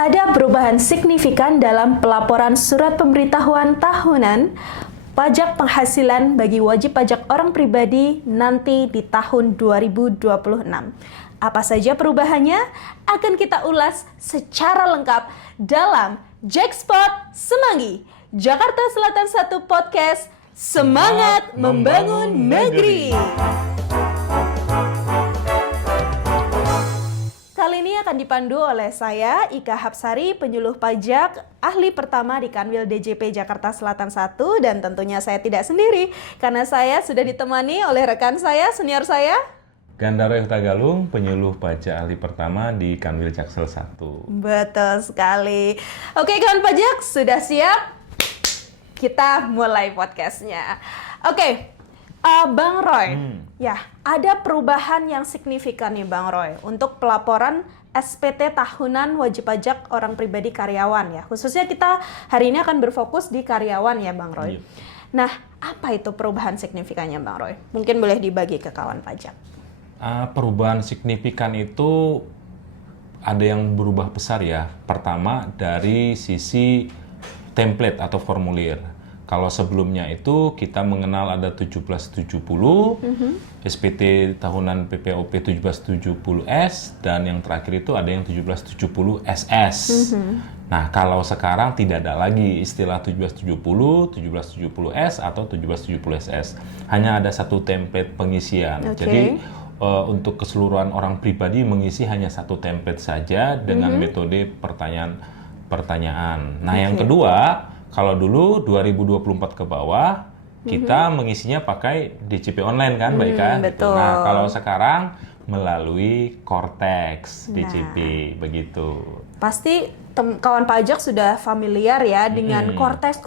Ada perubahan signifikan dalam pelaporan surat pemberitahuan tahunan pajak penghasilan bagi wajib pajak orang pribadi nanti di tahun 2026. Apa saja perubahannya? Akan kita ulas secara lengkap dalam Jackspot Semanggi, Jakarta Selatan 1 Podcast, Semangat Membangun Negeri. Kali ini akan dipandu oleh saya, Ika Hapsari, penyuluh pajak, ahli pertama di Kanwil DJP Jakarta Selatan 1, dan tentunya saya tidak sendiri, karena saya sudah ditemani oleh rekan saya, senior saya, Gandara Hutagalung, penyuluh pajak ahli pertama di Kanwil Jaksel 1. Betul sekali. Oke, kawan pajak, sudah siap? Kita mulai podcastnya. Oke, Bang Roy, ya ada perubahan yang signifikan nih Bang Roy untuk pelaporan SPT tahunan wajib pajak orang pribadi karyawan ya. Khususnya kita hari ini akan berfokus di karyawan ya Bang Roy. Iya. Nah, apa itu perubahan signifikannya Bang Roy? Mungkin boleh dibagi ke kawan pajak. Perubahan signifikan itu ada yang berubah besar ya. Pertama dari sisi template atau formulir. Kalau sebelumnya itu kita mengenal ada 1770, SPT tahunan PPOP 1770S, dan yang terakhir itu ada yang 1770SS. Nah, kalau sekarang tidak ada lagi istilah 1770, 1770S atau 1770SS. Hanya ada satu template pengisian. Oke. Jadi untuk keseluruhan orang pribadi mengisi hanya satu template saja dengan metode pertanyaan. Nah, yang kedua, kalau dulu 2024 ke bawah, kita mengisinya pakai DJP online kan, Mbak Ika? Betul. Nah, kalau sekarang melalui Cortex DJP, begitu. Pasti kawan pajak sudah familiar ya dengan Cortex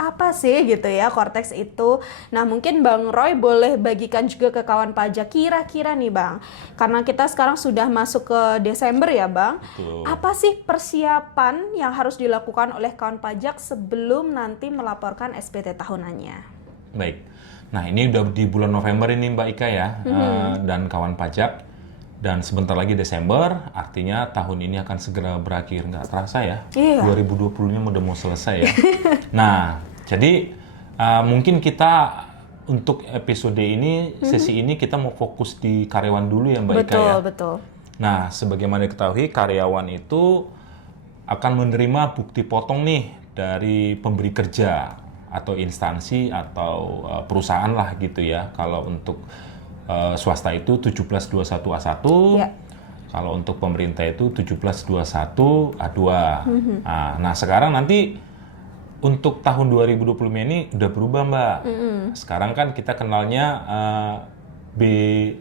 apa sih gitu ya Cortex itu. Nah, mungkin Bang Roy boleh bagikan juga ke kawan pajak kira-kira nih Bang. Karena kita sekarang sudah masuk ke Desember ya Bang. Betul. Apa sih persiapan yang harus dilakukan oleh kawan pajak sebelum nanti melaporkan SPT tahunannya? Baik. Nah, ini udah di bulan November ini Mbak Ika ya, dan kawan pajak. Dan sebentar lagi Desember, artinya tahun ini akan segera berakhir. Nggak terasa ya, Iya. 2020-nya udah mau selesai ya. Nah, jadi mungkin kita untuk episode ini, sesi ini kita mau fokus di karyawan dulu ya Mbak Ika ya. Betul. Nah, sebagaimana diketahui, karyawan itu akan menerima bukti potong nih dari pemberi kerja atau instansi atau perusahaan lah gitu ya. Kalau untuk swasta itu 1721A1, Ya. kalau untuk pemerintah itu 1721A2. Nah, sekarang nanti untuk tahun 2020 ini udah berubah Mbak. Sekarang kan kita kenalnya B1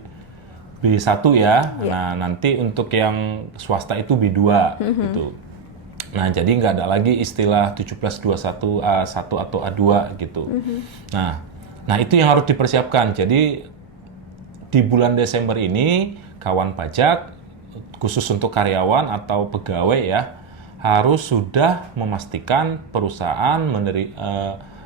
ya. Nah, nanti untuk yang swasta itu B2 gitu. Nah, jadi nggak ada lagi istilah 1721A1 atau A2 gitu. Nah, itu yang harus dipersiapkan. Jadi di bulan Desember ini, kawan pajak, khusus untuk karyawan atau pegawai ya, harus sudah memastikan perusahaan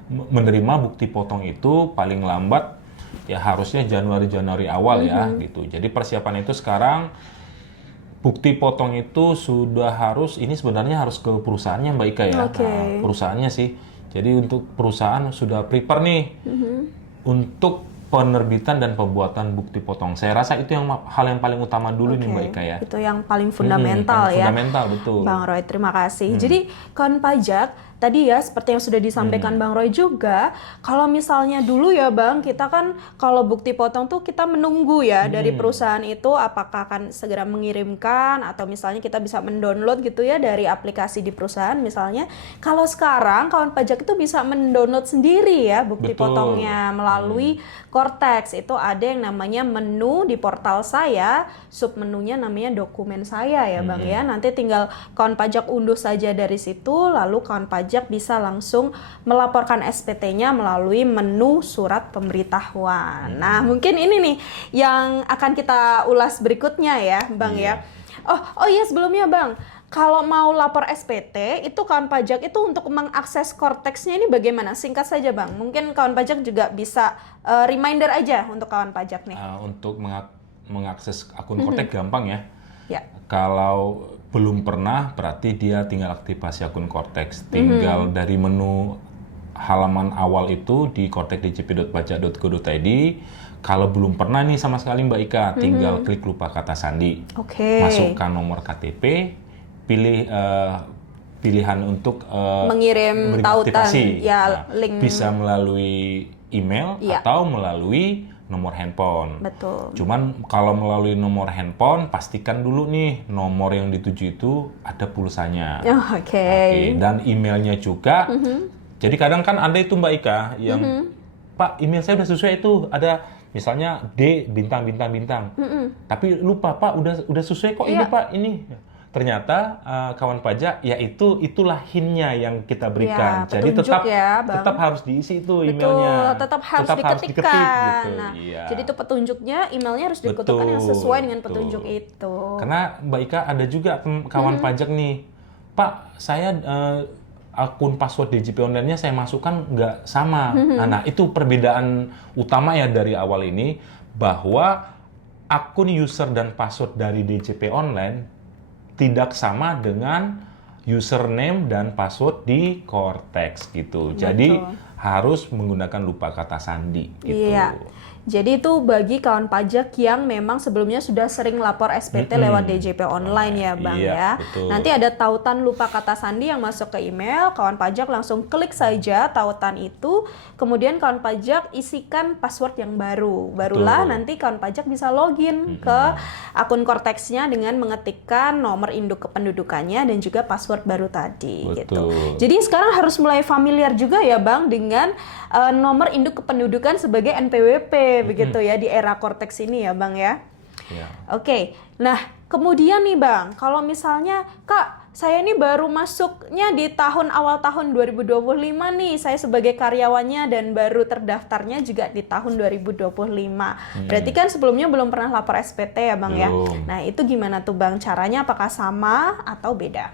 menerima bukti potong itu paling lambat, ya harusnya Januari awal ya, gitu. Jadi persiapan itu sekarang, bukti potong itu sudah harus, ini sebenarnya harus ke perusahaannya Mbak Ika ya. Oke. Nah, perusahaannya sih. Jadi untuk perusahaan sudah prepare nih untuk penerbitan dan pembuatan bukti potong. Saya rasa itu hal yang paling utama dulu nih Mbak Ika ya. Itu yang paling fundamental ya. Fundamental, betul. Bang Roy, terima kasih. Jadi kawan pajak, tadi ya seperti yang sudah disampaikan Bang Roy juga, kalau misalnya dulu ya Bang, kita kan kalau bukti potong tuh kita menunggu ya dari perusahaan itu apakah akan segera mengirimkan atau misalnya kita bisa mendownload gitu ya dari aplikasi di perusahaan misalnya. Kalau sekarang kawan pajak itu bisa mendownload sendiri ya bukti Betul. potongnya melalui Cortex. Itu ada yang namanya menu di portal saya, submenunya namanya dokumen saya ya Bang ya. Nanti tinggal kawan pajak unduh saja dari situ, lalu kawan pajak bisa langsung melaporkan SPT-nya melalui menu surat pemberitahuan. Nah, mungkin ini nih yang akan kita ulas berikutnya ya, Bang ya. Oh iya, sebelumnya Bang, kalau mau lapor SPT, itu kawan pajak itu untuk mengakses Cortex-nya ini bagaimana? Singkat saja Bang, mungkin kawan pajak juga bisa reminder aja untuk kawan pajak nih. Untuk mengakses akun Cortex gampang ya. Ya. Kalau belum pernah, berarti dia tinggal aktivasi akun Cortex. Tinggal dari menu halaman awal itu di cortexdjp.pajak.go.id. Kalau belum pernah nih sama sekali Mbak Ika, tinggal klik lupa kata sandi. Masukkan nomor KTP, pilih pilihan untuk mengirim tautan, ya, link. Bisa melalui email atau melalui nomor handphone. Betul. Cuman kalau melalui nomor handphone, pastikan dulu nih nomor yang dituju itu ada pulsanya. Oke. Dan emailnya juga. Jadi kadang kan ada itu Mbak Ika yang Pak, email saya udah sesuai itu, ada misalnya D bintang. Tapi lupa Pak, udah sesuai kok ini Pak ini. Ternyata kawan pajak ya itulah HIN-nya yang kita berikan. Jadi tetap harus diisi itu emailnya. Tetap harus diketik gitu. Nah, jadi itu petunjuknya, emailnya harus diketikkan yang sesuai dengan petunjuk itu. Karena Mbak Ika ada juga kawan pajak nih, Pak, saya akun password DJP online-nya saya masukkan nggak sama. Nah, itu perbedaan utama ya dari awal ini, bahwa akun user dan password dari DJP online tidak sama dengan username dan password di Cortex gitu. Jadi harus menggunakan lupa kata sandi gitu. Iya. Jadi itu bagi kawan pajak yang memang sebelumnya sudah sering lapor SPT lewat DJP online ya Bang ya. Betul. Nanti ada tautan lupa kata sandi yang masuk ke email, kawan pajak langsung klik saja tautan itu, kemudian kawan pajak isikan password yang baru. Barulah nanti kawan pajak bisa login ke akun Cortex-nya dengan mengetikkan nomor induk kependudukannya dan juga password baru tadi gitu. Jadi sekarang harus mulai familiar juga ya Bang dengan nomor induk kependudukan sebagai NPWP begitu ya di era Cortex ini ya Bang ya. Oke. Nah, kemudian nih Bang, kalau misalnya Kak, saya ini baru masuknya di awal tahun 2025 nih, saya sebagai karyawannya dan baru terdaftarnya juga di tahun 2025. Berarti kan sebelumnya belum pernah lapor SPT ya Bang ya. Nah, itu gimana tuh Bang caranya, apakah sama atau beda?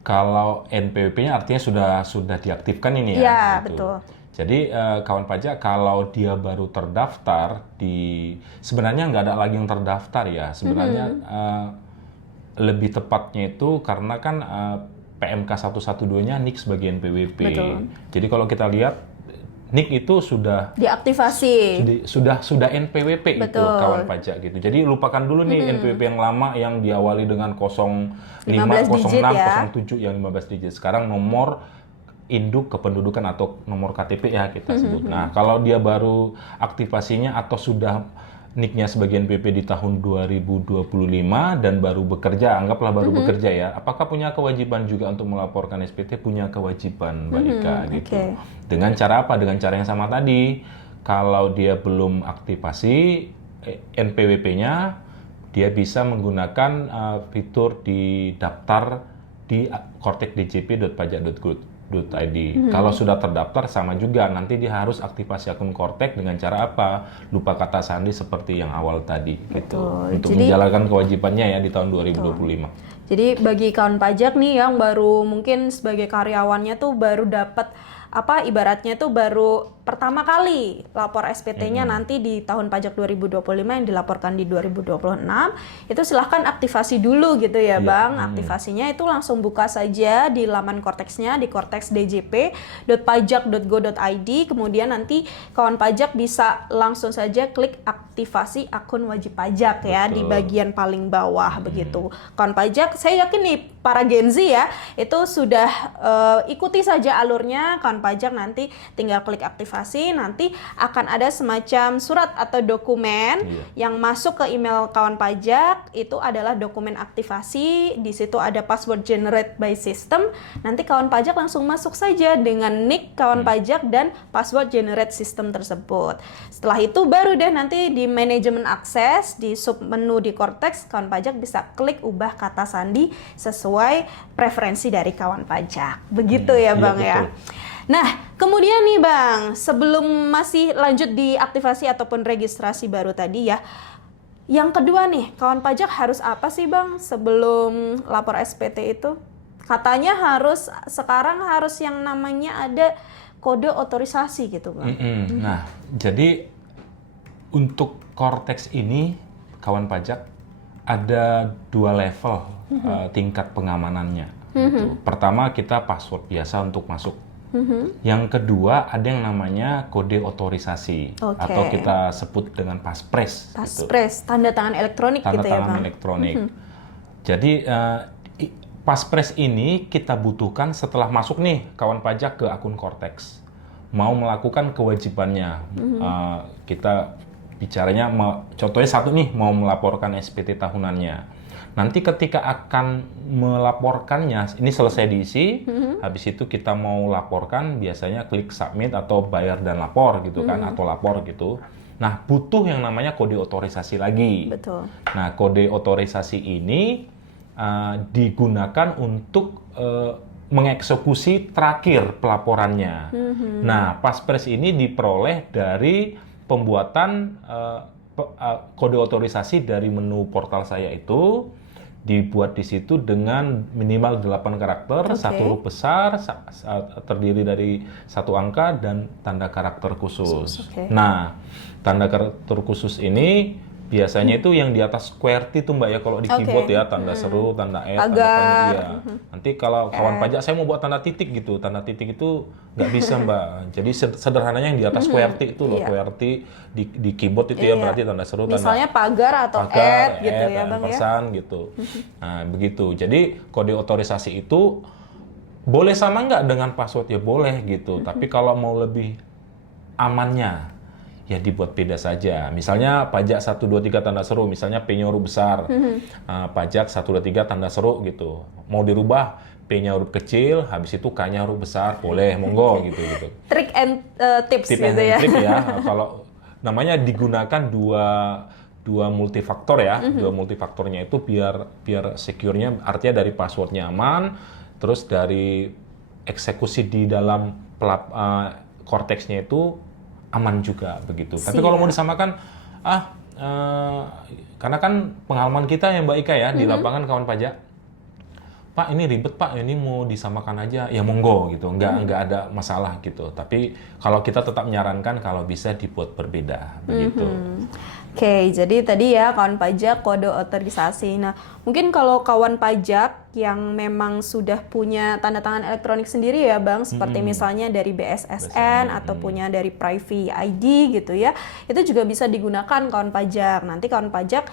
Kalau NPWP-nya artinya sudah diaktifkan ini ya. Iya, betul. Jadi kawan pajak kalau dia baru terdaftar sebenarnya nggak ada lagi yang terdaftar ya. Sebenarnya lebih tepatnya itu karena kan PMK 112-nya NIK sebagai NPWP. Betul. Jadi kalau kita lihat NIK itu sudah diaktifasi. Sudah NPWP. Betul. Itu kawan pajak gitu. Jadi lupakan dulu nih NPWP yang lama yang diawali dengan 05, 06, ya. 07 yang 15 digit. Sekarang nomor induk kependudukan atau nomor KTP ya kita sebut. Nah, kalau dia baru aktivasinya atau sudah NIK-nya sebagai NPWP di tahun 2025 dan baru bekerja, anggaplah baru bekerja ya. Apakah punya kewajiban juga untuk melaporkan SPT? Punya kewajiban Mbak Ika gitu. Dengan cara apa? Dengan cara yang sama tadi. Kalau dia belum aktivasi NPWP-nya, dia bisa menggunakan fitur di daftar di cortexdjp.pajak.go.id. Kalau sudah terdaftar sama juga, nanti dia harus aktivasi akun Cortex dengan cara apa? Lupa kata sandi seperti yang awal tadi gitu. Untuk menjalankan kewajibannya ya di tahun 2025. Jadi bagi kawan pajak nih yang baru mungkin sebagai karyawannya tuh baru dapat ibaratnya tuh baru pertama kali lapor SPT-nya nanti di tahun pajak 2025 yang dilaporkan di 2026, itu silahkan aktivasi dulu gitu ya Bang. Aktivasinya itu langsung buka saja di laman Cortex-nya di cortexdjp.pajak.go.id, kemudian nanti kawan pajak bisa langsung saja klik aktivasi akun wajib pajak ya di bagian paling bawah begitu. Kawan pajak, saya yakin nih para Gen Z ya, itu sudah ikuti saja alurnya. Kawan pajak nanti tinggal klik aktivasi, nanti akan ada semacam surat atau dokumen yang masuk ke email kawan pajak. Itu adalah dokumen aktivasi, di situ ada password generate by system. Nanti kawan pajak langsung masuk saja dengan NIK kawan pajak dan password generate system tersebut. Setelah itu baru deh nanti di manajemen akses di sub menu di Cortex, kawan pajak bisa klik ubah kata sandi sesuai preferensi dari kawan pajak. Begitu ya Bang ya. Nah, kemudian nih Bang, sebelum masih lanjut di aktivasi ataupun registrasi baru tadi ya, yang kedua nih, kawan pajak harus apa sih Bang sebelum lapor SPT itu? Katanya sekarang harus yang namanya ada kode otorisasi gitu Bang. Nah, jadi untuk Cortex ini, kawan pajak, ada 2 level tingkat pengamanannya. Gitu. Pertama kita password biasa untuk masuk. Yang kedua ada yang namanya kode otorisasi atau kita sebut dengan passphrase. Passphrase, tanda tangan elektronik tanda gitu ya, tangan Bang? elektronik. Jadi passphrase ini kita butuhkan setelah masuk nih kawan pajak ke akun Cortex. Mau melakukan kewajibannya. Kita bicaranya, contohnya satu nih, mau melaporkan SPT tahunannya. Nanti ketika akan melaporkannya, ini selesai diisi, habis itu kita mau laporkan, biasanya klik submit atau bayar dan lapor gitu kan, atau lapor gitu. Nah, butuh yang namanya kode otorisasi lagi. Betul. Nah, kode otorisasi ini digunakan untuk mengeksekusi terakhir pelaporannya. Nah, passphrase ini diperoleh dari pembuatan kode otorisasi dari menu portal saya itu, dibuat di situ dengan minimal 8 karakter, satu huruf besar, terdiri dari 1 angka dan tanda karakter khusus. Nah, tanda karakter khusus ini biasanya itu yang di atas QWERTY itu Mbak ya, kalau di keyboard ya, tanda seru, tanda tanda panjang, iya. Nanti kalau kawan pajak saya mau buat tanda titik gitu, tanda titik itu nggak bisa Mbak. Jadi sederhananya yang di atas QWERTY itu loh, QWERTY di keyboard itu ya, berarti tanda seru, misalnya tanda pagar atau add gitu ya Bang ya. Gitu. Nah begitu. Jadi kode otorisasi itu boleh sama nggak dengan password ya, boleh gitu. Tapi kalau mau lebih amannya, ya dibuat beda saja. Misalnya pajak 123 tanda seru, misalnya P-nya huruf besar. Pajak 123 tanda seru gitu. Mau dirubah P-nya huruf kecil, habis itu K-nya huruf besar, boleh, monggo gitu. Trick and tips Tip gitu ya. Trik ya. Kalau namanya digunakan dua multifaktor ya. Dua multifaktornya itu biar secure-nya, artinya dari passwordnya aman, terus dari eksekusi di dalam Cortex-nya itu aman juga begitu. Tapi kalau mau disamakan, karena kan pengalaman kita ya Mbak Ika ya, di lapangan kawan pajak, Pak ini ribet Pak, ini mau disamakan aja, ya monggo gitu, nggak ada masalah gitu. Tapi kalau kita tetap menyarankan kalau bisa dibuat berbeda begitu. Oke, jadi tadi ya kawan pajak kode otorisasi. Nah, mungkin kalau kawan pajak yang memang sudah punya tanda tangan elektronik sendiri ya Bang, seperti misalnya dari BSSN atau punya dari Privy ID gitu ya, itu juga bisa digunakan kawan pajak. Nanti kawan pajak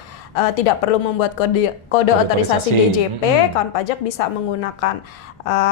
tidak perlu membuat kode otorisasi DJP, kawan pajak bisa menggunakan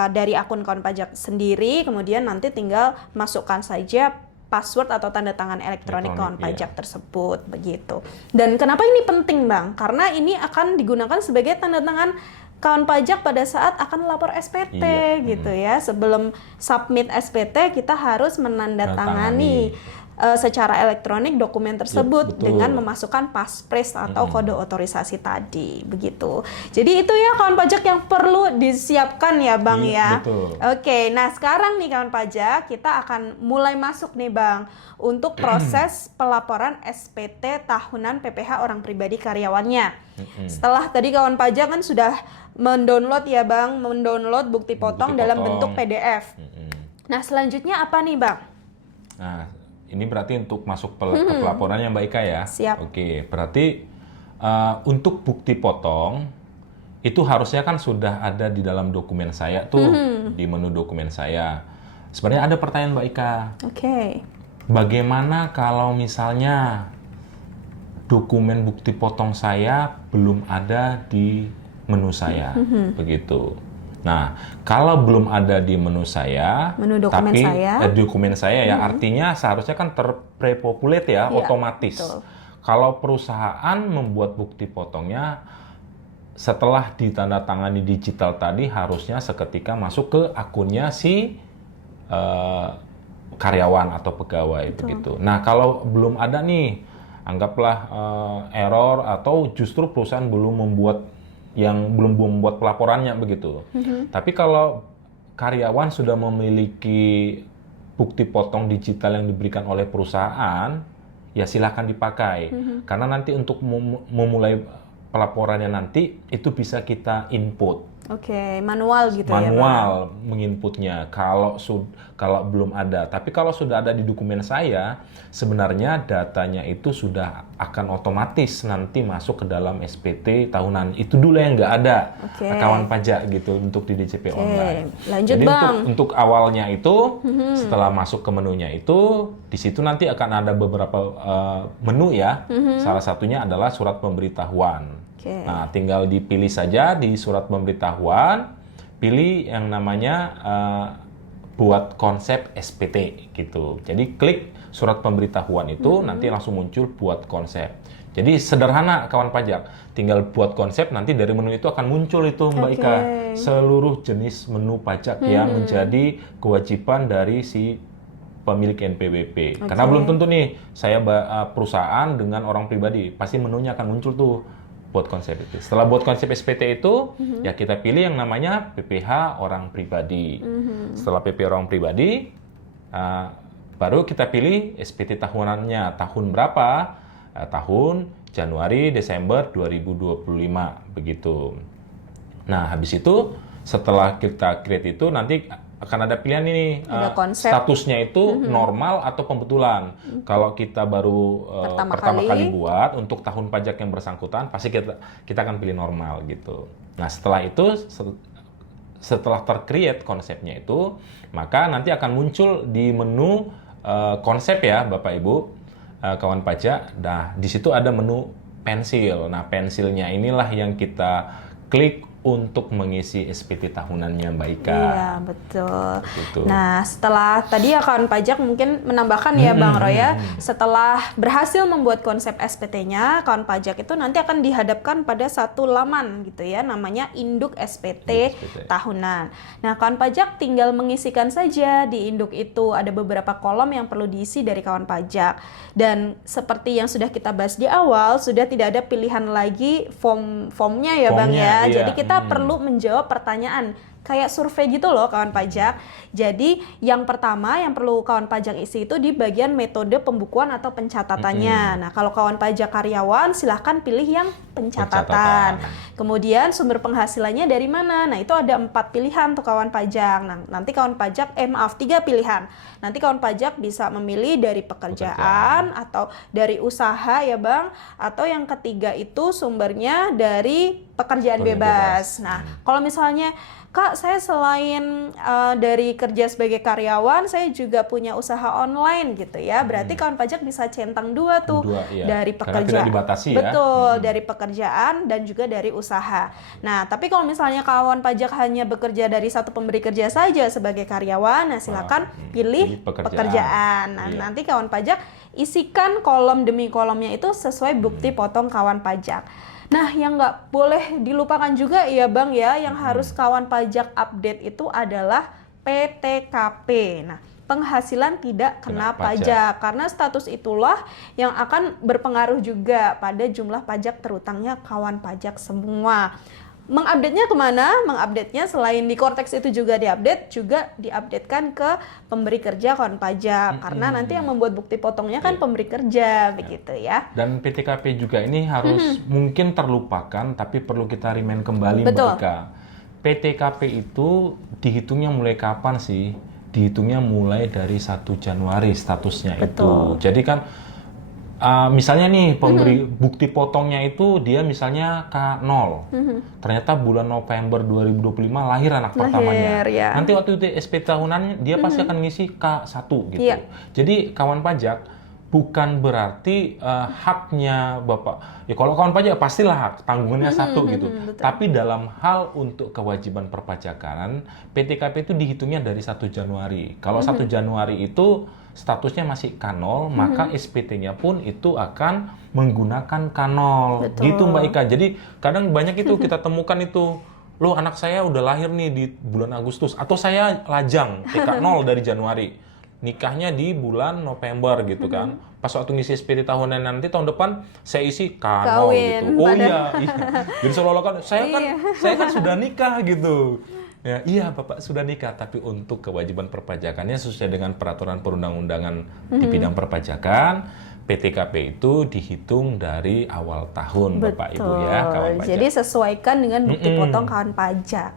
dari akun kawan pajak sendiri, kemudian nanti tinggal masukkan saja password atau tanda tangan elektronik kawan pajak tersebut begitu. Dan kenapa ini penting Bang? Karena ini akan digunakan sebagai tanda tangan kawan pajak pada saat akan lapor SPT gitu ya. Sebelum submit SPT kita harus menandatangani secara elektronik dokumen tersebut dengan memasukkan passphrase atau kode otorisasi tadi begitu. Jadi itu ya kawan pajak yang perlu disiapkan ya Bang ya. Oke, nah sekarang nih kawan pajak kita akan mulai masuk nih Bang untuk proses pelaporan SPT tahunan PPh orang pribadi karyawannya. Setelah tadi kawan pajak kan sudah mendownload ya Bang, mendownload bukti potong dalam bentuk PDF. Nah selanjutnya apa nih Bang? Nah ini berarti untuk masuk ke pelaporannya Mbak Ika ya. Siap. Oke, berarti untuk bukti potong itu harusnya kan sudah ada di dalam dokumen saya tuh, di menu dokumen saya. Sebenarnya ada pertanyaan Mbak Ika. Bagaimana kalau misalnya dokumen bukti potong saya belum ada di menu saya, begitu. Nah, kalau belum ada di menu saya, dokumen saya ya, artinya seharusnya kan terprepopulate ya, otomatis. Betul. Kalau perusahaan membuat bukti potongnya, setelah ditandatangani digital tadi, harusnya seketika masuk ke akunnya si karyawan atau pegawai, begitu. Nah, kalau belum ada nih, anggaplah error atau justru perusahaan belum membuat pelaporannya begitu. Tapi kalau karyawan sudah memiliki bukti potong digital yang diberikan oleh perusahaan, ya silakan dipakai. Karena nanti untuk memulai pelaporannya nanti itu bisa kita input. Oke, manual gitu ya, Bang? Manual menginputnya kalau belum ada. Tapi kalau sudah ada di dokumen saya, sebenarnya datanya itu sudah akan otomatis nanti masuk ke dalam SPT tahunan. Itu dulu yang nggak ada kawan pajak gitu untuk di DJP online. Lanjut, Jadi Bang. untuk awalnya itu setelah masuk ke menunya itu di situ nanti akan ada beberapa menu ya. Salah satunya adalah surat pemberitahuan. Nah, tinggal dipilih saja di surat pemberitahuan, pilih yang namanya buat konsep SPT gitu. Jadi klik surat pemberitahuan itu nanti langsung muncul buat konsep. Jadi sederhana kawan pajak, tinggal buat konsep nanti dari menu itu akan muncul itu Mbak Ika seluruh jenis menu pajak yang menjadi kewajiban dari si pemilik NPWP. Karena belum tentu nih saya perusahaan dengan orang pribadi, pasti menunya akan muncul tuh buat konsep itu. Setelah buat konsep SPT itu, ya kita pilih yang namanya PPH orang pribadi. Setelah PPH orang pribadi, baru kita pilih SPT tahunannya. Tahun berapa? Tahun Januari, Desember 2025, begitu. Nah, habis itu setelah kita create itu nanti akan ada pilihan ini statusnya itu normal atau pembetulan. Kalau kita baru pertama kali buat untuk tahun pajak yang bersangkutan pasti kita akan pilih normal gitu. Nah setelah itu setelah tercreate konsepnya itu maka nanti akan muncul di menu konsep ya Bapak Ibu kawan pajak. Nah di situ ada menu pensil. Nah pensilnya inilah yang kita klik untuk mengisi SPT tahunannya Mbak Ika. Iya, betul. Gitu. Nah, setelah tadi ya kawan pajak mungkin menambahkan ya Bang Roy ya, setelah berhasil membuat konsep SPT-nya, kawan pajak itu nanti akan dihadapkan pada satu laman gitu ya, namanya induk SPT tahunan. Nah, kawan pajak tinggal mengisikan saja di induk itu, ada beberapa kolom yang perlu diisi dari kawan pajak. Dan seperti yang sudah kita bahas di awal, sudah tidak ada pilihan lagi formnya ya Bang ya. Iya. Jadi kita perlu menjawab pertanyaan kayak survei gitu loh kawan pajak. Jadi yang pertama yang perlu kawan pajak isi itu di bagian metode pembukuan atau pencatatannya. Nah kalau kawan pajak karyawan silahkan pilih yang pencatatan. Kemudian sumber penghasilannya dari mana? Nah itu ada 4 pilihan tuh kawan pajak. Nah nanti kawan pajak 3 pilihan. Nanti kawan pajak bisa memilih dari pekerjaan atau dari usaha ya Bang. Atau yang ketiga itu sumbernya dari pekerjaan bebas. Nah kalau misalnya Kak, saya selain dari kerja sebagai karyawan, saya juga punya usaha online gitu ya. Berarti kawan pajak bisa centang 2 tuh. Iya. Dari pekerjaan. Karena tidak dibatasi ya. Betul, dari pekerjaan dan juga dari usaha. Nah, tapi kalau misalnya kawan pajak hanya bekerja dari satu pemberi kerja saja sebagai karyawan, nah silakan pilih pekerjaan. Nah, nanti kawan pajak isikan kolom demi kolomnya itu sesuai bukti potong kawan pajak. Nah, yang nggak boleh dilupakan juga ya Bang ya, yang harus kawan pajak update itu adalah PTKP. Nah, penghasilan tidak kena pajak. Karena status itulah yang akan berpengaruh juga pada jumlah pajak terutangnya kawan pajak semua. Mengupdate-nya kemana? Mengupdate-nya selain di Cortex itu juga diupdate-kan ke pemberi kerja kawan pajak. Karena nanti yang membuat bukti potongnya kan pemberi kerja, begitu ya. Dan PTKP juga ini harus mungkin terlupakan, tapi perlu kita remind kembali Mbak Ika. PTKP itu dihitungnya mulai kapan sih? Dihitungnya mulai dari 1 Januari statusnya itu. Jadi kan misalnya nih pemberi bukti potongnya itu dia misalnya K0. Ternyata bulan November 2025 lahir anak pertamanya. Ya. Nanti waktu itu SPT tahunannya dia pasti akan ngisi K1 gitu. Jadi kawan pajak bukan berarti haknya Bapak. Ya kalau kawan pajak pastilah hak, tanggungannya 1 gitu. Tapi dalam hal untuk kewajiban perpajakan, PTKP itu dihitungnya dari 1 Januari. Kalau 1 Januari itu statusnya masih K0, maka SPT-nya pun itu akan menggunakan K0. Gitu Mbak Ika. Jadi kadang banyak itu kita temukan itu, loh anak saya udah lahir nih di bulan Agustus, atau saya lajang TK0 dari Januari. Nikahnya di bulan November gitu kan. Pas waktu ngisi SPT tahunan nanti tahun depan saya isi K0 gitu. Oh iya. Jadi seolah-olah kan saya kan sudah nikah gitu. Ya, iya, Bapak sudah nikah, tapi untuk kewajiban perpajakannya sesuai dengan peraturan perundang-undangan di bidang perpajakan, PTKP itu dihitung dari awal tahun, Bapak Ibu ya, kawan pajak. Jadi sesuaikan dengan bukti potong kawan pajak.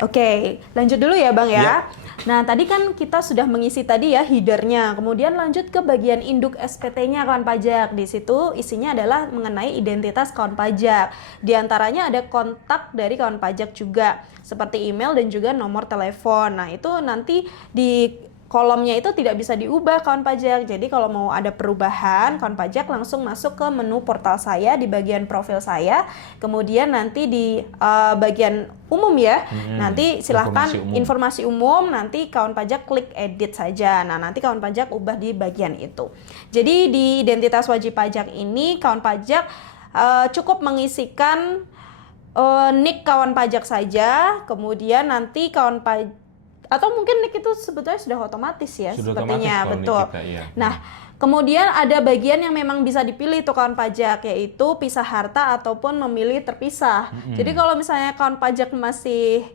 Oke, lanjut dulu ya Bang ya. Ya. Nah, tadi kan kita sudah mengisi tadi ya headernya. Kemudian lanjut ke bagian induk SPT-nya kawan pajak. Di situ isinya adalah mengenai identitas kawan pajak. Di antaranya ada kontak dari kawan pajak juga, seperti email dan juga nomor telepon. Nah, itu nanti di kolomnya itu tidak bisa diubah kawan pajak. Jadi kalau mau ada perubahan, kawan pajak langsung masuk ke menu portal saya di bagian profil saya. Kemudian nanti di bagian umum ya. Nanti silahkan informasi umum, nanti kawan pajak klik edit saja. Nah, nanti kawan pajak ubah di bagian itu. Jadi di identitas wajib pajak ini kawan pajak cukup mengisikan NIK kawan pajak saja. Kemudian nanti kawan pajak, atau mungkin NIK itu sebetulnya sudah otomatis ya, sudah sepertinya, otomatis betul. kita, iya. Nah, kemudian ada bagian yang memang bisa dipilih tuh kawan pajak, yaitu pisah harta ataupun memilih terpisah. Jadi kalau misalnya kawan pajak masih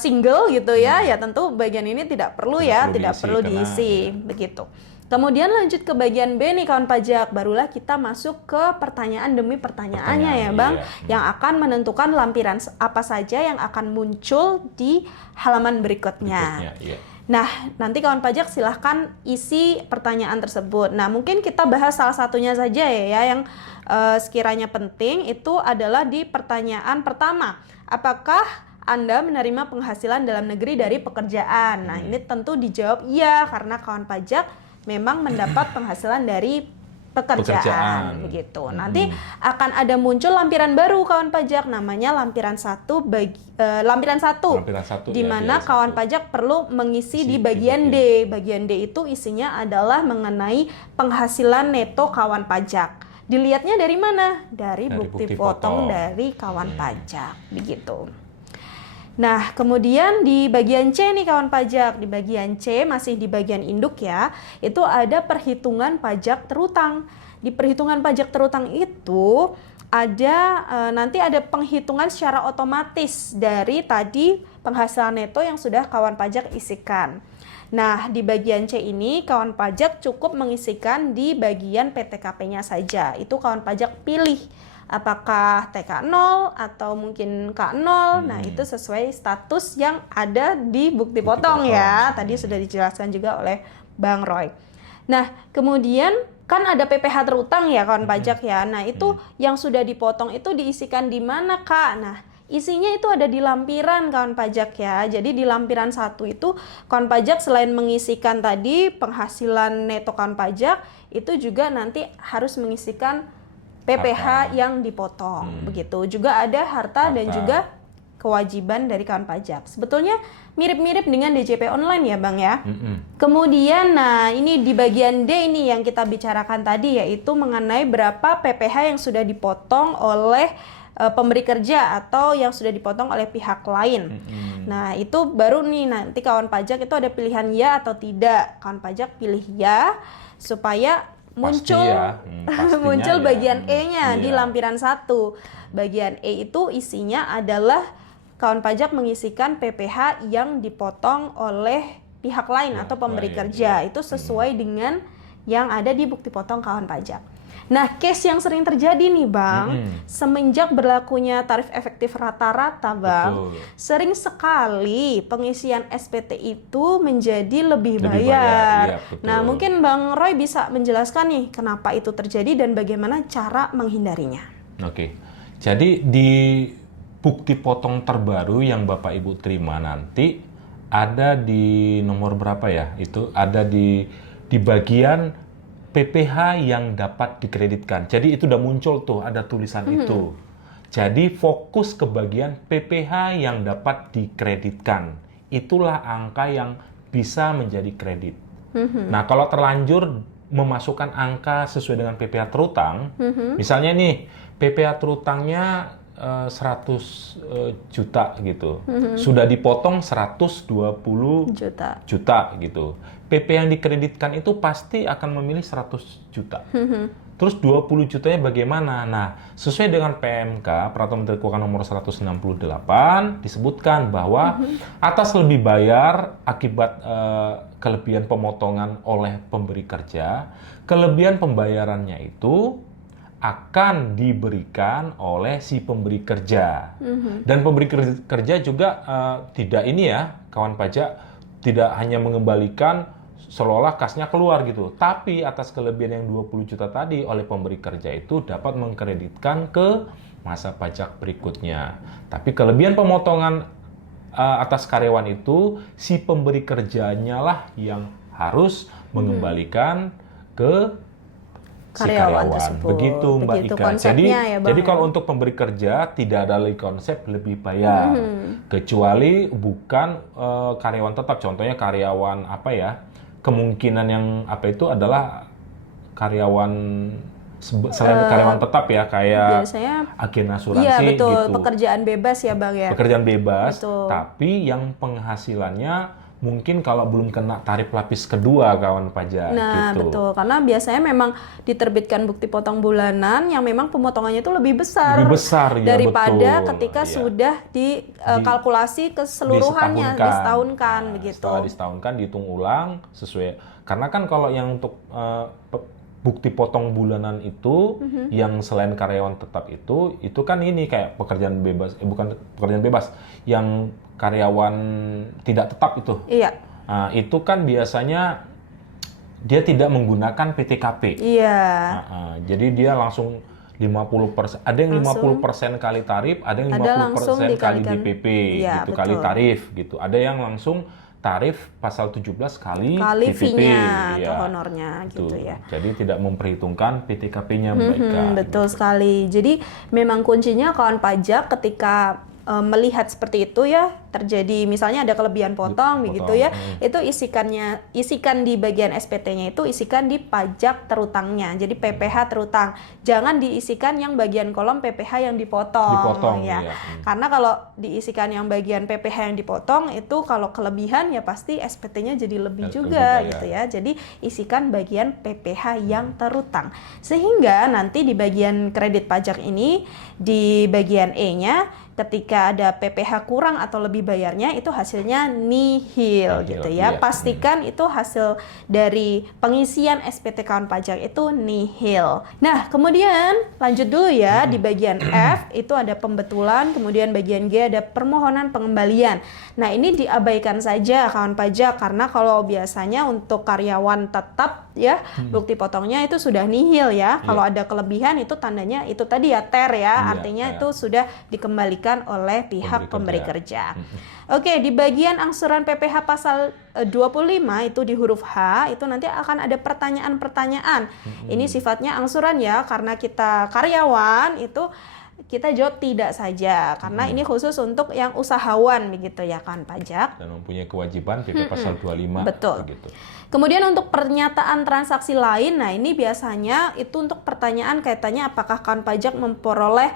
single gitu ya, ya tentu bagian ini tidak perlu tidak perlu diisi, begitu. Kemudian lanjut ke bagian B nih kawan pajak, barulah kita masuk ke pertanyaan demi pertanyaannya ya Bang, yang akan menentukan lampiran apa saja yang akan muncul di halaman berikutnya. Iya. Nah, nanti kawan pajak silahkan isi pertanyaan tersebut. Nah, mungkin kita bahas salah satunya saja ya, yang sekiranya penting itu adalah di pertanyaan pertama. Apakah Anda menerima penghasilan dalam negeri dari pekerjaan? Nah, ini tentu dijawab iya, karena kawan pajak memang mendapat penghasilan dari pekerjaan. Begitu. Nanti akan ada muncul lampiran baru kawan pajak, namanya lampiran 1 di mana kawan pajak perlu mengisi di bagian D. Bagian D itu isinya adalah mengenai penghasilan neto kawan pajak. Dilihatnya dari mana? Dari bukti potong dari kawan pajak, begitu. Nah, kemudian di bagian C nih kawan pajak, di bagian C masih di bagian induk ya, itu ada perhitungan pajak terutang. Di perhitungan pajak terutang itu ada nanti ada penghitungan secara otomatis dari tadi penghasilan neto yang sudah kawan pajak isikan. Nah, di bagian C ini kawan pajak cukup mengisikan di bagian PTKP-nya saja. Itu kawan pajak pilih apakah TK 0 atau mungkin K 0. Nah, itu sesuai status yang ada di bukti potong ya. Tadi sudah dijelaskan juga oleh Bang Roy. Nah, kemudian kan ada PPh terutang ya kawan pajak ya. Nah, itu yang sudah dipotong itu diisikan di mana, Kak? Nah, isinya itu ada di lampiran kawan pajak ya. Jadi di lampiran 1 itu kawan pajak selain mengisikan tadi penghasilan neto kawan pajak, itu juga nanti harus mengisikan PPh yang dipotong, begitu. Juga ada harta dan juga kewajiban dari kawan pajak. Sebetulnya mirip-mirip dengan DJP online ya Bang ya. Kemudian, nah ini di bagian D ini yang kita bicarakan tadi, yaitu mengenai berapa PPh yang sudah dipotong oleh pemberi kerja atau yang sudah dipotong oleh pihak lain. Nah, itu baru nih nanti kawan pajak itu ada pilihan ya atau tidak. Kawan pajak pilih ya supaya muncul muncul bagian E-nya di lampiran 1. Bagian E itu isinya adalah kawan pajak mengisikan PPh yang dipotong oleh pihak lain atau pemberi kerja. Itu sesuai dengan yang ada di bukti potong kawan pajak. Nah, case yang sering terjadi nih Bang, semenjak berlakunya tarif efektif rata-rata Bang, sering sekali pengisian SPT itu menjadi lebih bayar. Iya, nah, mungkin Bang Roy bisa menjelaskan nih kenapa itu terjadi dan bagaimana cara menghindarinya. Oke, jadi di bukti potong terbaru yang Bapak Ibu terima nanti ada di nomor berapa ya? Itu ada di bagian PPh yang dapat dikreditkan. Jadi itu udah muncul tuh, ada tulisan itu. Jadi fokus ke bagian PPh yang dapat dikreditkan. Itulah angka yang bisa menjadi kredit. Nah, kalau terlanjur memasukkan angka sesuai dengan PPh terutang, misalnya nih, PPh terutangnya 100 juta gitu. Sudah dipotong 120 juta gitu. PP yang dikreditkan itu pasti akan memilih 100 juta. Terus 20 jutanya bagaimana? Nah, sesuai dengan PMK, Peraturan Menteri Keuangan Nomor 168, disebutkan bahwa atas lebih bayar akibat kelebihan pemotongan oleh pemberi kerja, kelebihan pembayarannya itu akan diberikan oleh si pemberi kerja. Dan pemberi kerja juga tidak ini ya, kawan pajak, tidak hanya mengembalikan seolah-olah kasnya keluar gitu. Tapi atas kelebihan yang 20 juta tadi oleh pemberi kerja itu dapat mengkreditkan ke masa pajak berikutnya. Tapi kelebihan pemotongan atas karyawan itu si pemberi kerjanya lah yang harus mengembalikan ke si karyawan tersebut. Begitu Mbak Ika. Jadi kalau untuk pemberi kerja tidak ada lagi konsep lebih bayar. Kecuali bukan karyawan tetap. Contohnya karyawan apa ya? Kemungkinan yang apa itu adalah karyawan selain karyawan tetap ya, kayak biasanya, agen asuransi iya, betul, gitu. Pekerjaan bebas ya Bang ya. Pekerjaan bebas, betul. Tapi yang penghasilannya mungkin kalau belum kena tarif lapis kedua kawan pajak. Nah gitu. Betul, karena biasanya memang diterbitkan bukti potong bulanan yang memang pemotongannya itu lebih besar daripada betul. ketika sudah dikalkulasi keseluruhannya, disetahunkan begitu. Setelah disetahunkan dihitung ulang sesuai, karena kan kalau yang untuk bukti potong bulanan itu yang selain karyawan tetap itu kan ini kayak pekerjaan bebas, bukan pekerjaan bebas, yang karyawan tidak tetap itu. Iya. Nah, itu kan biasanya dia tidak menggunakan PTKP. Iya. Jadi dia langsung 50%, ada yang 50% kali tarif, ada yang 50% kali DPP, ya, gitu, betul. kali tarif gitu. Ada yang langsung tarif pasal 17 kali DPP, fee-nya atau honornya gitu ya. Jadi tidak memperhitungkan PTKP-nya mereka. Betul sekali. Jadi memang kuncinya kawan pajak ketika melihat seperti itu ya, terjadi misalnya ada kelebihan potong begitu ya, itu isikan di bagian SPT-nya itu isikan di pajak terutangnya. Jadi PPH terutang. Jangan diisikan yang bagian kolom PPH yang dipotong ya. Karena kalau diisikan yang bagian PPH yang dipotong itu kalau kelebihan ya pasti SPT-nya jadi lebih juga gitu ya. Jadi isikan bagian PPH yang terutang. Sehingga nanti di bagian kredit pajak ini di bagian E-nya ketika ada PPH kurang atau lebih bayarnya itu hasilnya nihil gitu ya. Iya. Pastikan itu hasil dari pengisian SPT kawan pajak itu nihil. Nah, kemudian lanjut dulu ya di bagian F itu ada pembetulan, kemudian bagian G ada permohonan pengembalian. Nah, ini diabaikan saja kawan pajak karena kalau biasanya untuk karyawan tetap ya bukti potongnya itu sudah nihil ya. Kalau ada kelebihan itu tandanya itu tadi ya TER ya, artinya itu sudah dikembalikan oleh pihak pemberi kerja. Oke, di bagian angsuran PPH pasal 25 itu di huruf H itu nanti akan ada pertanyaan-pertanyaan. Ini sifatnya angsuran ya, karena kita karyawan itu kita jawab tidak saja karena ini khusus untuk yang usahawan begitu ya kan pajak dan mempunyai kewajiban PP pasal 25. Betul. Begitu. Kemudian untuk pernyataan transaksi lain, nah ini biasanya itu untuk pertanyaan kaitannya apakah kawan pajak memperoleh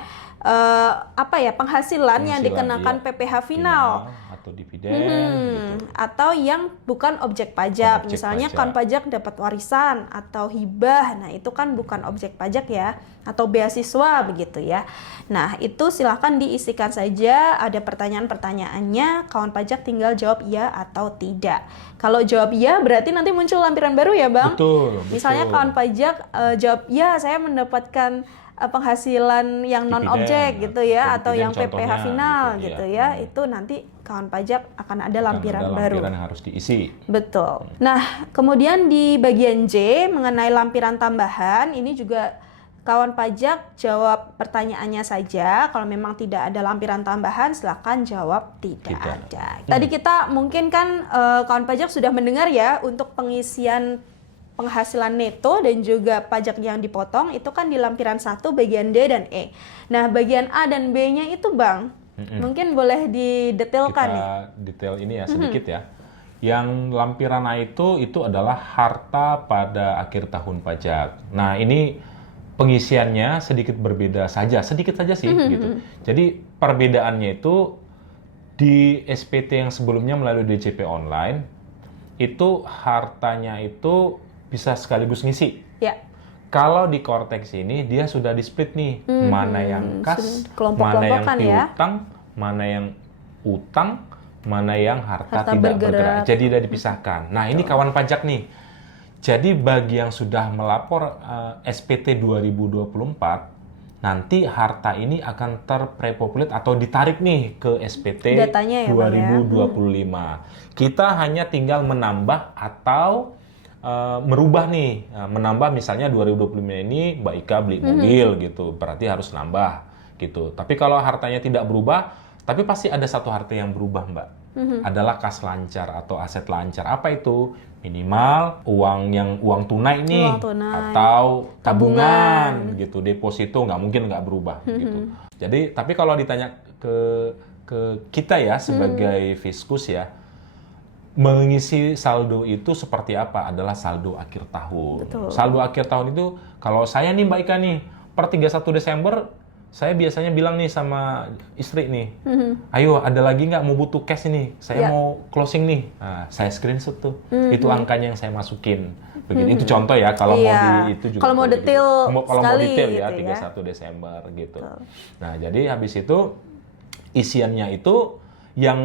penghasilan yang dikenakan PPH final atau dividen gitu. Atau yang bukan objek pajak, misalnya kawan pajak dapat warisan atau hibah, nah itu kan bukan objek pajak ya, atau beasiswa begitu ya. Nah itu silahkan diisikan saja, ada pertanyaan-pertanyaannya, kawan pajak tinggal jawab ya atau tidak. Kalau jawab ya berarti nanti muncul lampiran baru ya Bang. Betul. Misalnya kawan pajak jawab ya saya mendapatkan penghasilan yang non objek gitu ya, atau yang PPH final gitu ya, itu nanti kawan pajak akan ada lampiran baru. Lampiran yang harus diisi. Betul. Nah, kemudian di bagian J mengenai lampiran tambahan ini juga kawan pajak jawab pertanyaannya saja. Kalau memang tidak ada lampiran tambahan, silakan jawab tidak ada. Tadi kita mungkin kan kawan pajak sudah mendengar ya untuk pengisian penghasilan neto dan juga pajak yang dipotong itu kan di lampiran 1 bagian D dan E. Nah, bagian A dan B-nya itu Bang, mungkin boleh didetailkan nih. Detail ini ya sedikit ya. Yang lampiran A itu adalah harta pada akhir tahun pajak. Nah, ini pengisiannya sedikit berbeda saja, sedikit saja sih gitu. Jadi perbedaannya itu di SPT yang sebelumnya melalui DJP online itu hartanya itu bisa sekaligus ngisi. Ya. Kalau di Cortex ini dia sudah di split nih, mana yang kas, mana yang piutang, mana yang utang, mana yang harta tidak bergerak. Jadi udah dipisahkan. Nah, ini kawan pajak nih. Jadi bagi yang sudah melapor SPT 2024, nanti harta ini akan terprepopulate atau ditarik nih ke SPT datanya ya, 2025. Kita hanya tinggal menambah atau merubah nih. Menambah misalnya 2025 ini Mbak Ika beli mobil gitu, berarti harus nambah gitu. Tapi kalau hartanya tidak berubah, tapi pasti ada satu harta yang berubah, Mbak. Adalah kas lancar atau aset lancar. Apa itu? Minimal uang tunai nih, atau tabungan gitu, deposito nggak mungkin nggak berubah gitu. Jadi tapi kalau ditanya ke kita ya sebagai Fiskus ya, mengisi saldo itu seperti apa? Adalah saldo akhir tahun. Betul. Saldo akhir tahun itu kalau saya nih Mbak Ika nih per 31 Desember saya biasanya bilang nih sama istri nih, ayo ada lagi nggak mau butuh cash ini, saya mau closing nih, nah, saya screenshot tuh, itu angkanya yang saya masukin, begitu. Itu contoh ya, kalau mau di itu juga. Kalau mau detail kalau mau detail ya, gitu 31 Desember gitu. Nah jadi habis itu isiannya itu yang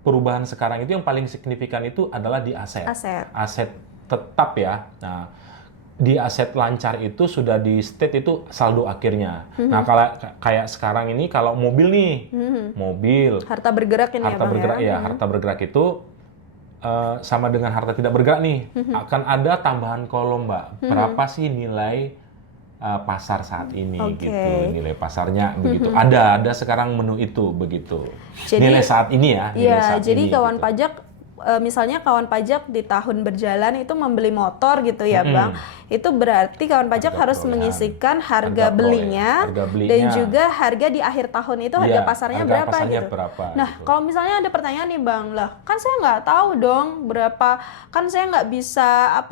perubahan sekarang itu yang paling signifikan itu adalah di aset. Aset tetap ya. Nah di aset lancar itu sudah di state itu saldo akhirnya. Nah, kalau kayak sekarang ini kalau mobil nih, mobil harta bergerak ini harta ya, Bang, bergerak ya, harta bergerak itu sama dengan harta tidak bergerak nih. Akan ada tambahan kolom, Mbak. Berapa sih nilai pasar saat ini gitu, nilai pasarnya begitu. Ada sekarang menu itu begitu. Jadi, nilai saat ini ya, nilai saat jadi ini, kawan gitu. pajak misalnya kawan pajak di tahun berjalan itu membeli motor gitu ya, Bang. Itu berarti kawan pajak harus mengisikan harga belinya dan juga harga di akhir tahun itu harga pasarnya berapa gitu. Nah, gitu. Kalau misalnya ada pertanyaan nih, Bang, lah kan saya nggak tahu dong berapa, kan saya nggak bisa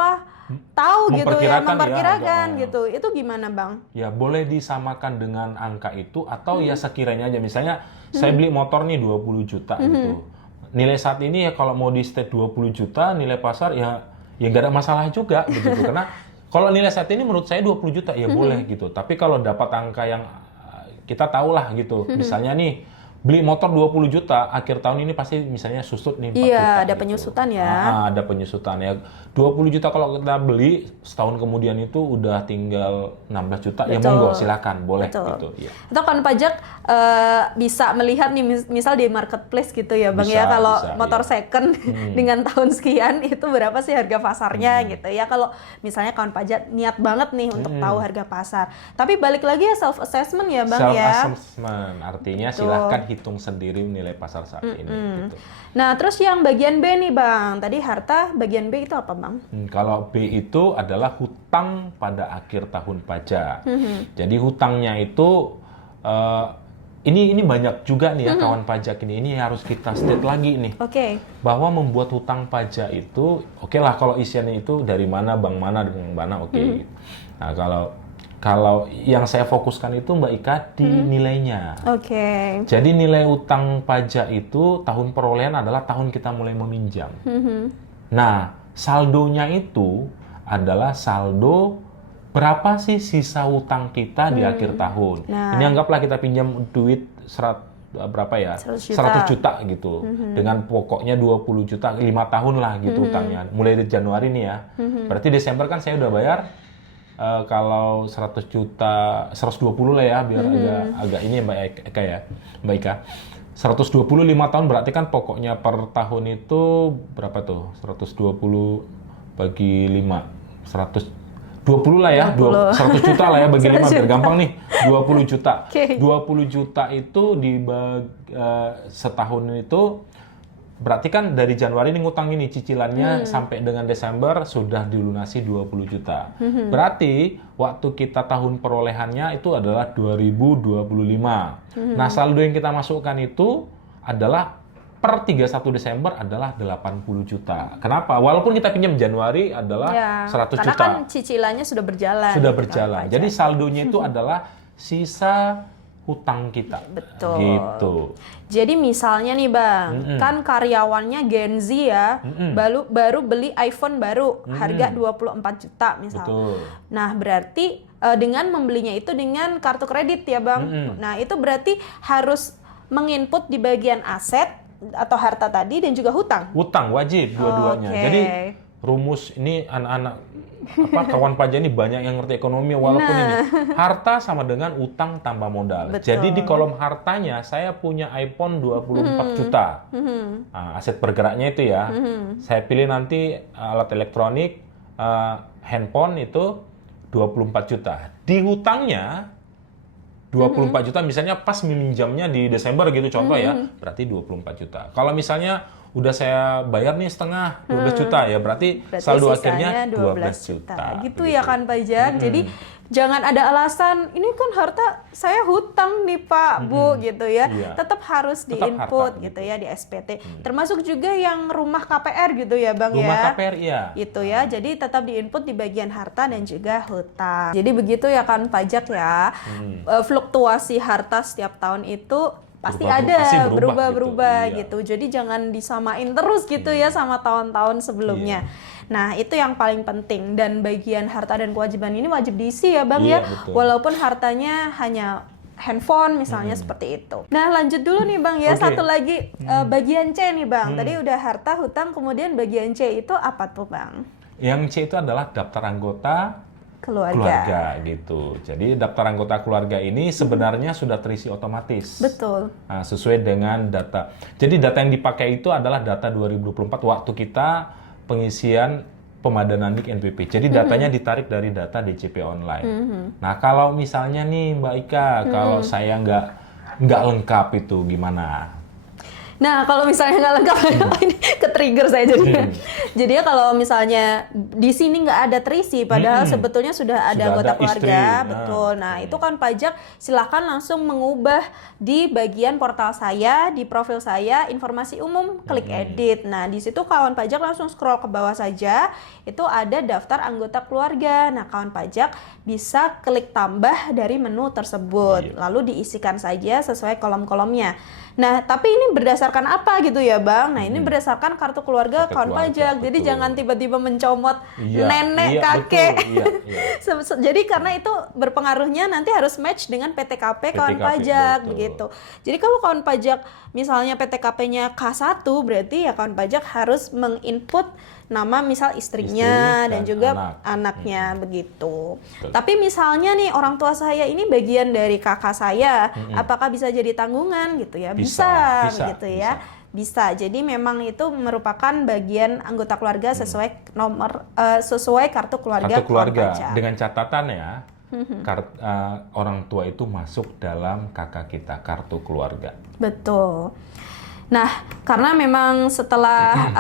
tahu gitu ya, memperkirakan gitu. Itu gimana, Bang? Ya boleh disamakan dengan angka itu atau ya sekiranya aja, misalnya saya beli motor nih 20 juta gitu. Nilai saat ini ya kalau mau di state 20 juta, nilai pasar ya nggak ada masalah juga gitu. Karena kalau nilai saat ini menurut saya 20 juta ya boleh gitu. Tapi kalau dapat angka yang kita tahu lah gitu. Misalnya nih beli motor 20 juta, akhir tahun ini pasti misalnya susut nih 4 juta. Iya, ada gitu. penyusutan ya. Ada penyusutan ya. 20 juta kalau kita beli, setahun kemudian itu udah tinggal 16 juta. Betul. Ya monggo silakan, boleh gitu. Ya. Atau kan pajak bisa melihat nih misal di marketplace gitu ya, Bang, ya, kalau motor second dengan tahun sekian itu berapa sih harga pasarnya gitu ya. Kalau misalnya kawan pajak niat banget nih untuk tahu harga pasar. Tapi balik lagi ya self assessment ya, Bang, ya. Self assessment artinya silahkan hitung sendiri nilai pasar saat ini gitu. Nah, terus yang bagian B nih, Bang. Tadi harta, bagian B itu apa, Bang? Kalau B itu adalah hutang pada akhir tahun pajak. Jadi hutangnya itu ini banyak juga nih ya kawan pajak ini harus kita state lagi nih. Bahwa membuat hutang pajak itu oke lah kalau isiannya itu dari mana, bank mana, oke. Nah, kalau yang saya fokuskan itu Mbak Ika di nilainya. Jadi nilai utang pajak itu tahun perolehan adalah tahun kita mulai meminjam. Nah, saldonya itu adalah saldo berapa sih sisa utang kita di akhir tahun. Ini anggaplah kita pinjam duit berapa ya? 100 juta gitu. Dengan pokoknya 20 juta, 5 tahun lah gitu utangnya. Mulai dari Januari nih ya. Berarti Desember kan saya udah bayar kalau 100 juta, 120 lah ya, biar agak ini Mbak Eka ya, Mbak Ika. 125 tahun berarti kan pokoknya per tahun itu berapa tuh? 120 bagi 5, 120 lah ya, 100 juta lah ya bagi 5 biar gampang nih, 20 juta. 20 juta itu setahun itu berarti kan dari Januari ini ngutang ini cicilannya sampai dengan Desember sudah dilunasi 20 juta. Berarti waktu kita tahun perolehannya itu adalah 2025. Nah, saldo yang kita masukkan itu adalah per 31 Desember adalah 80 juta. Kenapa? Walaupun kita pinjam Januari adalah 100 karena juta. kan cicilannya sudah berjalan. Sudah gitu berjalan. kan, Jadi saldonya itu adalah sisa hutang kita. Betul. Gitu. Jadi misalnya nih Bang, kan karyawannya Gen Z ya, baru beli iPhone baru, harga 24 juta misal. Betul. Nah, berarti dengan membelinya itu dengan kartu kredit ya Bang. Nah, itu berarti harus menginput di bagian aset atau harta tadi dan juga hutang. Hutang wajib dua-duanya. Oke. Jadi rumus ini anak-anak kawan pajak ini banyak yang ngerti ekonomi walaupun ini harta sama dengan utang tambah modal. Betul. Jadi di kolom hartanya saya punya iPhone 24 juta. Nah, aset bergeraknya itu ya. Saya pilih nanti alat elektronik, handphone itu 24 juta. Di hutangnya 24 juta misalnya pas minjamnya di Desember gitu contoh ya, berarti 24 juta. Kalau misalnya udah saya bayar nih setengah 12 juta ya berarti saldo akhirnya 12 juta. Gitu ya kan pajak. Jadi jangan ada alasan ini kan harta saya hutang nih Pak Bu gitu ya. Iya. Tetap harus Tetap diinput harta, gitu ya di SPT. Termasuk juga yang rumah KPR gitu ya Bang Rumah ya. KPR iya. Itu ya. Jadi tetap diinput di bagian harta dan juga hutang. Jadi begitu ya kan pajak ya. Fluktuasi harta setiap tahun itu pasti ada berubah-berubah gitu. Jadi jangan disamain terus gitu ya sama tahun-tahun sebelumnya. Nah, itu yang paling penting dan bagian harta dan kewajiban ini wajib diisi ya Bang ya. Betul. Walaupun hartanya hanya handphone misalnya seperti itu. Nah, lanjut dulu nih Bang ya. Oke. Satu lagi bagian C nih Bang. Tadi udah harta, hutang, kemudian bagian C itu apa tuh Bang? Yang C itu adalah daftar anggota keluarga gitu. Jadi daftar anggota keluarga ini sebenarnya sudah terisi otomatis. Betul. Nah, sesuai dengan data. Jadi data yang dipakai itu adalah data 2024 waktu kita pengisian pemadanan NIK NPP. Jadi datanya ditarik dari data DCP online. Nah, kalau misalnya nih Mbak Ika, kalau saya nggak lengkap itu gimana? Nah, kalau misalnya nggak lengkap, ini ke-trigger saya jadinya. Jadinya kalau misalnya di sini nggak ada terisi, padahal sebetulnya sudah ada anggota keluarga, istri. betul. Nah, itu kan pajak silakan langsung mengubah di bagian portal saya, di profil saya, informasi umum, klik edit. Nah, di situ kawan pajak langsung scroll ke bawah saja, itu ada daftar anggota keluarga. Nah, kawan pajak bisa klik tambah dari menu tersebut, lalu diisikan saja sesuai kolom-kolomnya. Nah, tapi ini berdasarkan apa gitu ya Bang? Nah, ini berdasarkan kartu keluarga kawan pajak. Jadi jangan tiba-tiba mencomot nenek, kakek. Jadi karena itu berpengaruhnya nanti harus match dengan PTKP kawan pajak begitu. Jadi kalau kawan pajak misalnya PTKP-nya K1 berarti ya kawan pajak harus menginput nama misal istrinya dan juga anaknya begitu. Tapi misalnya nih orang tua saya ini bagian dari kakak saya, apakah bisa jadi tanggungan gitu ya? Bisa gitu ya. Bisa. Jadi memang itu merupakan bagian anggota keluarga sesuai sesuai kartu keluarga. Kartu keluarga dengan catatan ya. Orang tua itu masuk dalam kakak kita kartu keluarga. Betul. Nah, karena memang setelah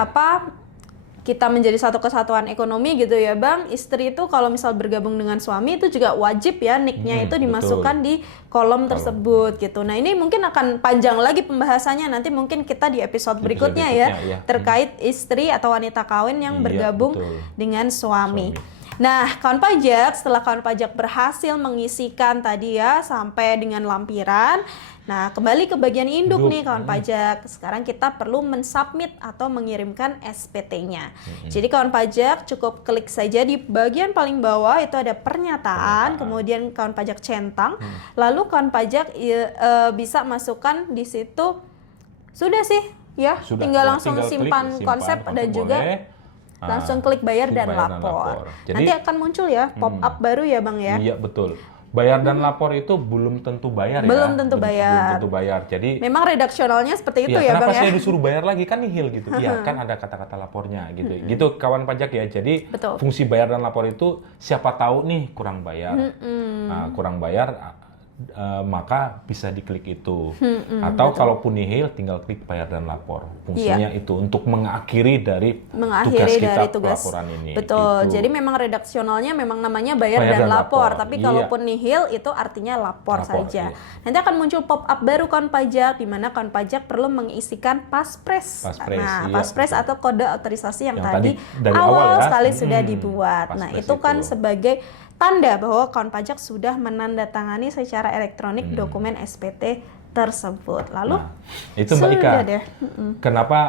kita menjadi satu kesatuan ekonomi gitu ya Bang, istri itu kalau misal bergabung dengan suami itu juga wajib ya NIK-nya itu dimasukkan di kolom tersebut gitu. Nah, ini mungkin akan panjang lagi pembahasannya, nanti mungkin kita di episode berikutnya ya terkait istri atau wanita kawin yang bergabung dengan suami. Nah, kawan pajak, setelah kawan pajak berhasil mengisikan tadi ya sampai dengan lampiran, nah kembali ke bagian induk nih kawan pajak. Sekarang kita perlu mensubmit atau mengirimkan SPT-nya. Jadi kawan pajak cukup klik saja di bagian paling bawah itu ada pernyataan, kemudian kawan pajak centang, lalu kawan pajak bisa masukkan di situ. Sudah sih ya, tinggal langsung simpan konsep dan juga langsung klik bayar dan lapor. Jadi, nanti akan muncul ya pop-up baru ya Bang ya. Iya betul. Bayar dan lapor itu belum tentu bayar ya. Belum tentu bayar. Belum tentu bayar. Jadi memang redaksionalnya seperti itu ya Bang ya. Kenapa saya disuruh bayar lagi kan nihil gitu. Iya kan ada kata-kata lapornya gitu. Gitu kawan pajak ya. Jadi fungsi bayar dan lapor itu siapa tahu nih kurang bayar. Nah, kurang bayar maka bisa diklik itu. Atau kalaupun nihil, tinggal klik bayar dan lapor. Fungsinya itu untuk mengakhiri dari tugas pelaporan ini. Betul. Gitu. Jadi memang redaksionalnya memang namanya bayar dan lapor. Tapi kalaupun nihil itu artinya lapor saja. Iya. Nanti akan muncul pop-up baru kawan pajak, di mana kawan pajak perlu mengisikan paspres. Paspres atau kode otorisasi yang tadi dari awal ya, sekali sudah dibuat. Nah, itu kan sebagai tanda bahwa kawan pajak sudah menandatangani secara elektronik dokumen SPT tersebut. Lalu itu Mbak Ika, kenapa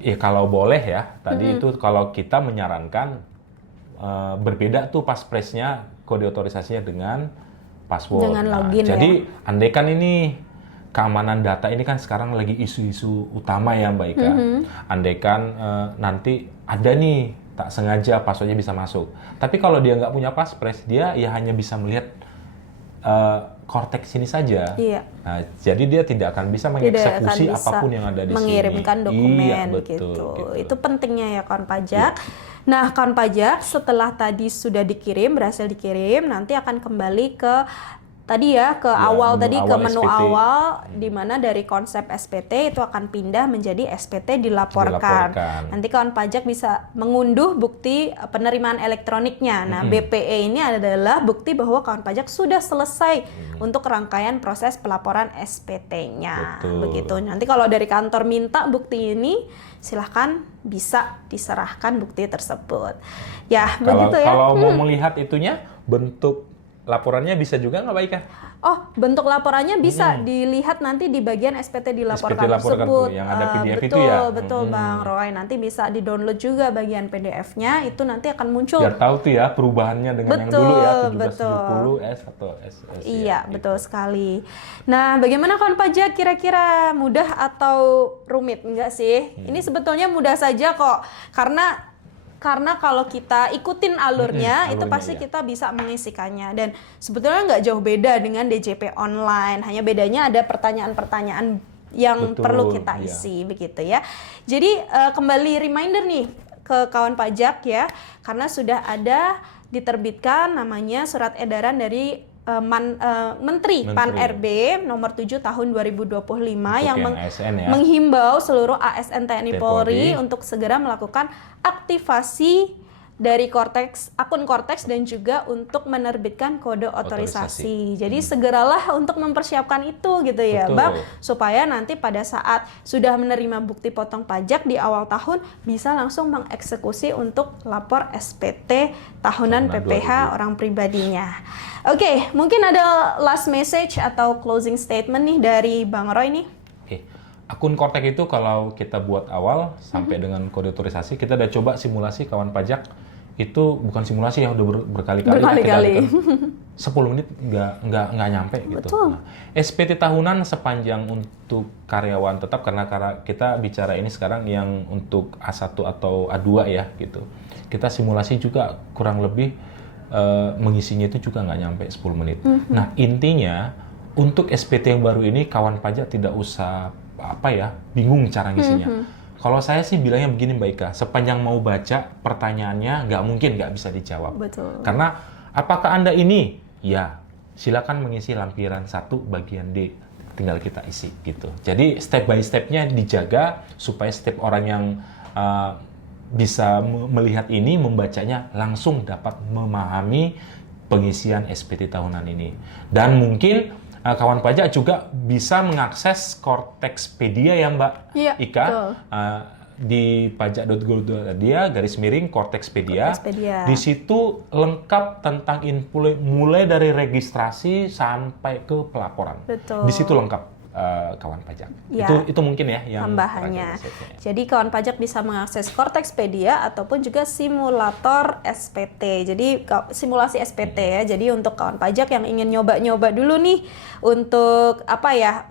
ya kalau boleh ya tadi itu kalau kita menyarankan berbeda tuh paspresnya, kode otorisasinya dengan password. Dengan login jadi andaikan ini keamanan data ini kan sekarang lagi isu-isu utama ya Mbak Ika. Andaikan nanti ada nih tak sengaja passwordnya bisa masuk. Tapi kalau dia nggak punya paspres, dia ya hanya bisa melihat Cortex ini saja. Iya. Nah, jadi dia tidak akan bisa mengeksekusi apapun yang ada di mengirimkan sini. Dokumen betul, gitu. Itu pentingnya ya kawan pajak. Nah, kawan pajak setelah tadi sudah berhasil dikirim, nanti akan kembali ke tadi ya ke ke menu SPT. awal di mana dari konsep SPT itu akan pindah menjadi SPT dilaporkan. Nanti kawan pajak bisa mengunduh bukti penerimaan elektroniknya. Nah, BPE ini adalah bukti bahwa kawan pajak sudah selesai untuk rangkaian proses pelaporan SPT-nya. Begitu. Nanti kalau dari kantor minta bukti ini, silahkan bisa diserahkan bukti tersebut. Ya, begitu ya. Kalau mau melihat itunya, bentuk laporannya bisa juga nggak Mbak Ika? Oh, bentuk laporannya bisa dilihat nanti di bagian SPT dilaporkan tersebut. Tuh, yang ada PDF betul, itu ya? Betul, Bang Roy. Nanti bisa di-download juga bagian PDF-nya, itu nanti akan muncul. Biar tahu tuh ya perubahannya dengan yang dulu ya, 1770 S atau SS. Iya, betul sekali. Nah, bagaimana kawan pajak, kira-kira mudah atau rumit? Enggak sih? Ini sebetulnya mudah saja kok. Karena kalau kita ikutin alurnya itu pasti kita bisa mengisikannya, dan sebetulnya nggak jauh beda dengan DJP online, hanya bedanya ada pertanyaan-pertanyaan yang perlu kita isi begitu ya. Jadi kembali reminder nih ke kawan pajak ya, karena sudah ada diterbitkan namanya surat edaran dari Menteri Pan-RB nomor 7 tahun 2025 yang menghimbau seluruh ASN TNI Polri untuk segera melakukan aktivasi dari akun Cortex dan juga untuk menerbitkan kode otorisasi. Jadi segeralah untuk mempersiapkan itu gitu ya, Bang, supaya nanti pada saat sudah menerima bukti potong pajak di awal tahun bisa langsung mengeksekusi untuk lapor SPT tahunan PPH orang pribadinya. Oke, mungkin ada last message atau closing statement nih dari Bang Roy nih. Akun Cortex itu kalau kita buat awal sampai dengan kode otorisasi, kita udah coba simulasi kawan pajak. Itu bukan simulasi ya, udah berkali-kali. 10 menit nggak nyampe gitu. Nah, SPT tahunan sepanjang untuk karyawan tetap, karena kita bicara ini sekarang yang untuk A1 atau A2 ya gitu. Kita simulasi juga kurang lebih mengisinya itu juga nggak nyampe 10 menit. Nah, intinya untuk SPT yang baru ini kawan pajak tidak usah bingung cara ngisinya. Kalau saya sih bilangnya begini Mbak Ika, sepanjang mau baca pertanyaannya nggak mungkin nggak bisa dijawab. Betul. Karena apakah Anda ini? Ya, silakan mengisi lampiran 1 bagian D, tinggal kita isi gitu. Jadi step by step-nya dijaga supaya setiap orang yang bisa melihat ini, membacanya langsung dapat memahami pengisian SPT tahunan ini. Dan mungkin kawan pajak juga bisa mengakses Cortexpedia ya Mbak Ika, di pajak.go.id/Cortexpedia. Di situ lengkap tentang info mulai dari registrasi sampai ke pelaporan. Di situ lengkap kawan pajak. Ya, itu mungkin ya yang tambahannya. Jadi kawan pajak bisa mengakses Cortexpedia ataupun juga simulator SPT. Jadi simulasi SPT ya. Jadi untuk kawan pajak yang ingin nyoba-nyoba dulu nih untuk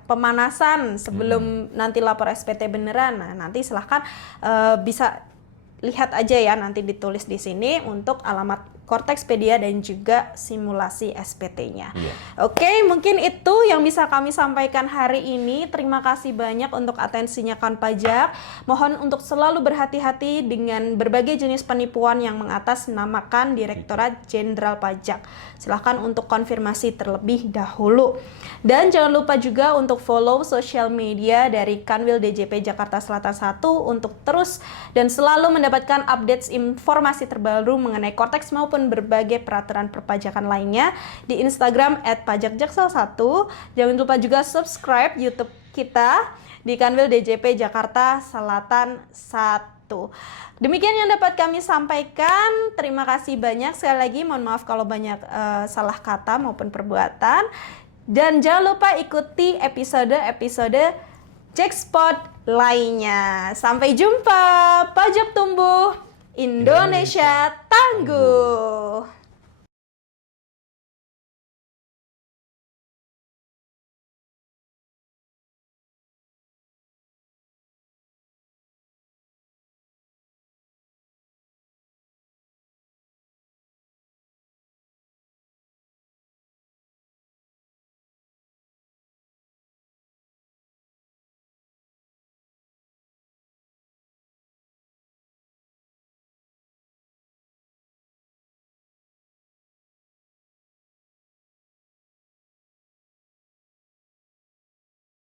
pemanasan sebelum nanti lapor SPT beneran. Nah, nanti silahkan bisa lihat aja ya, nanti ditulis di sini untuk alamat Cortexpedia dan juga simulasi SPT-nya. Iya. Oke, mungkin itu yang bisa kami sampaikan hari ini. Terima kasih banyak untuk atensinya kawan pajak. Mohon untuk selalu berhati-hati dengan berbagai jenis penipuan yang mengatasnamakan Direktorat Jenderal Pajak. Silahkan untuk konfirmasi terlebih dahulu. Dan jangan lupa juga untuk follow sosial media dari Kanwil DJP Jakarta Selatan 1 untuk terus dan selalu mendapatkan update informasi terbaru mengenai Cortex maupun berbagai peraturan perpajakan lainnya di Instagram @pajakjaksel1. Jangan lupa juga subscribe YouTube kita di Kanwil DJP Jakarta Selatan 1. Demikian yang dapat kami sampaikan. Terima kasih banyak. Sekali lagi mohon maaf kalau banyak salah kata maupun perbuatan. Dan jangan lupa ikuti episode Jackpot lainnya. Sampai jumpa. Pajak tumbuh, Indonesia tangguh.